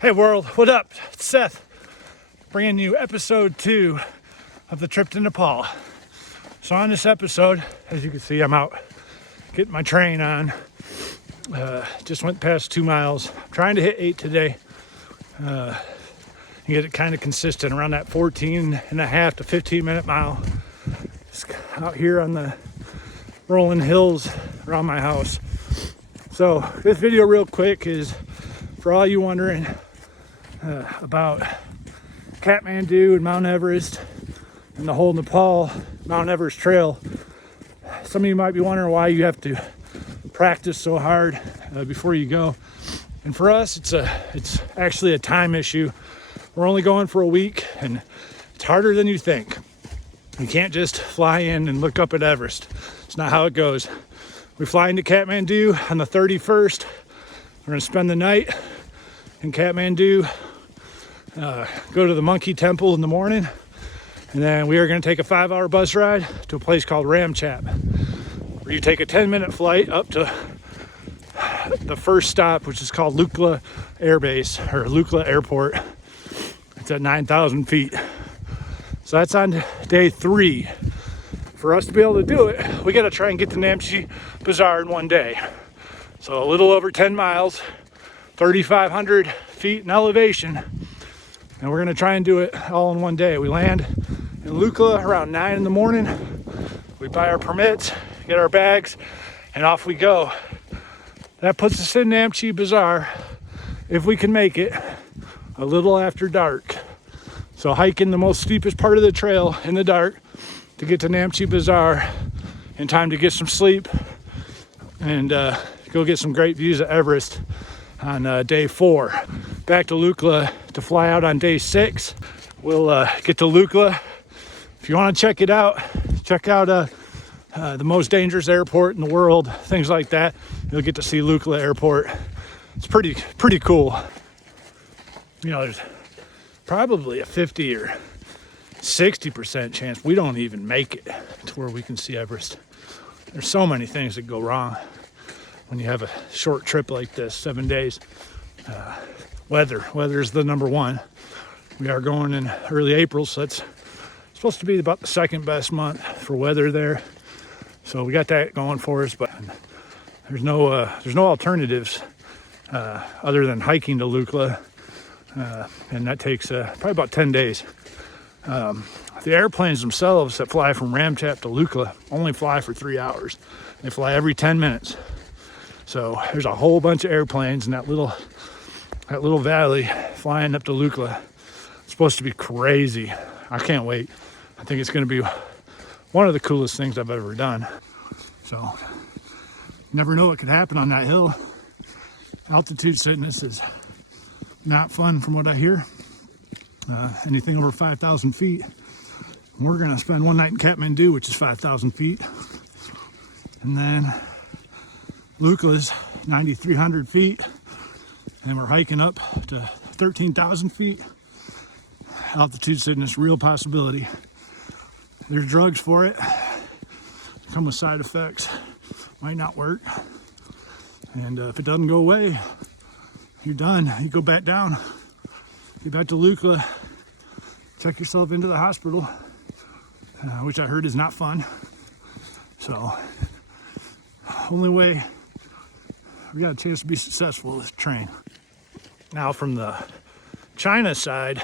Hey world, what up? It's Seth, bringing you episode 2 of the trip to Nepal. So on this episode, as you can see, I'm out getting my train on. Just went past 2 miles. I'm trying to hit 8 today. And get it kind of consistent around that 14 and a half to 15 minute mile. Just out here on the rolling hills around my house. So this video real quick is for all you wondering about Kathmandu and Mount Everest and the whole Nepal Mount Everest trail. Some of you might be wondering why you have to practice so hard before you go. And for us, it's actually a time issue. We're only going for a week, and it's harder than you think. You can't just fly in and look up at Everest. It's not how it goes. We fly into Kathmandu on the 31st. We're gonna spend the night in Kathmandu, go to the monkey temple in the morning, and then we are going to take a 5-hour bus ride to a place called Ramchap, where you take a 10-minute flight up to the first stop, which is called Lukla Air Base, or Lukla Airport. It's at 9,000 feet. So that's on day 3. For us to be able to do it, we got to try and get to Namche Bazaar in one day. So a little over 10 miles, 3,500 feet in elevation, and we're going to try and do it all in one day. We land in Lukla around 9 in the morning. We buy our permits, get our bags, and off we go. That puts us in Namche Bazaar, if we can make it, a little after dark. So hiking the most steepest part of the trail in the dark to get to Namche Bazaar in time to get some sleep and go get some great views of Everest on day 4. Back to Lukla to fly out on day 6. We'll get to Lukla. If you want to check it out, check out the most dangerous airport in the world, things like that. You'll get to see Lukla Airport. It's pretty cool. You know, there's probably a 50 or 60% chance we don't even make it to where we can see Everest. There's so many things that go wrong when you have a short trip like this, 7 days. Weather is the number one. We are going in early April, so it's supposed to be about the second best month for weather there. So we got that going for us, but there's no alternatives other than hiking to Lukla, and that takes probably about 10 days. The airplanes themselves that fly from Ramchap to Lukla only fly for 3 hours. They fly every 10 minutes. So there's a whole bunch of airplanes in that little valley flying up to Lukla. It's supposed to be crazy. I can't wait. I think it's going to be one of the coolest things I've ever done. So you never know what could happen on that hill. Altitude sickness is not fun from what I hear. Anything over 5,000 feet. We're going to spend one night in Kathmandu, which is 5,000 feet. And then Lukla's 9,300 feet. And we're hiking up to 13,000 feet. Altitude sickness, real possibility. There's drugs for it. Come with side effects. Might not work. And if it doesn't go away, you're done. You go back down. Get back to Lukla. Check yourself into the hospital, which I heard is not fun. So, only way we got a chance to be successful is train. Now from the China side,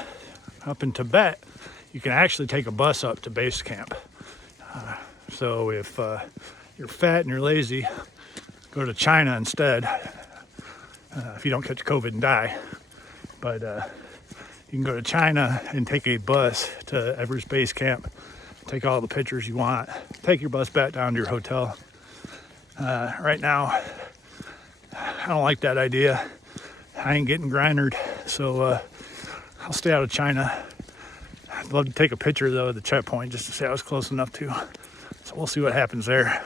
up in Tibet, you can actually take a bus up to base camp. So if you're fat and you're lazy, go to China instead, if you don't catch COVID and die. But you can go to China and take a bus to Everest Base Camp, take all the pictures you want, take your bus back down to your hotel. Right now, I don't like that idea. I ain't getting grindered, so I'll stay out of China. I'd love to take a picture though of the checkpoint just to say I was close enough to. So we'll see what happens there.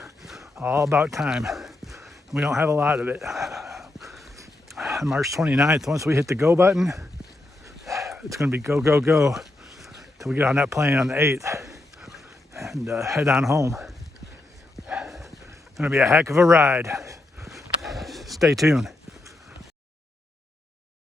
All about time. We don't have a lot of it. On March 29th, once we hit the go button, it's going to be go, go, go till we get on that plane on the 8th and head on home. Going to be a heck of a ride. Stay tuned.